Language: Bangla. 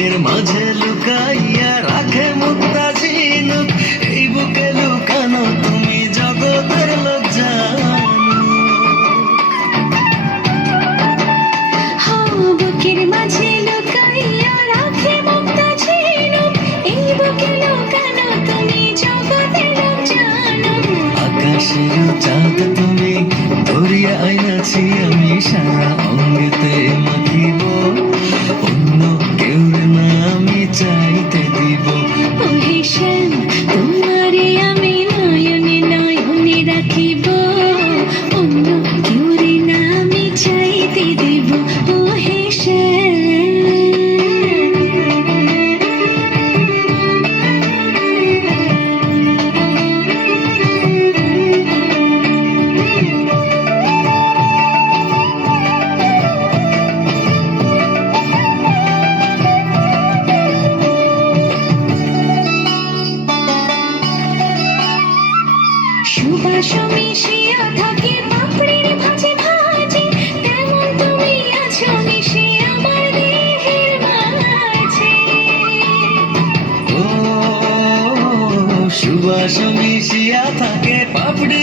বুকের মাঝে লুকাইয়া রাখে মুক্তা ঝিনুক, এই বুকে লুকানো তুমি জগতের লোক জানো। বুকের মাঝে লুকাইয়া রাখে মুক্তা ঝিনুক, এই বুকে লুকানো তুমি জগতের লোক জানো। আকাশের চাঁদ তুমি, ধরিয়া আইনাছি আমি সারা অঙ্গেতে মাখিব, অন্য কেউ না আমি চাইতে দিব। ওহে শ্যাম, তোমারে আমি নয়নে নয়নে রাখিব, অন্য কেউ না আমি চাইতে দিব। ওহে শ্যাম, সুবাস মিশিয়া থাকে পাপড়ির ভাজে ভাজে, তেমন তুমি আছো মিশে আমার দেহের মাঝে। ও সুবাস মিশিয়া থাকে পাপড়ি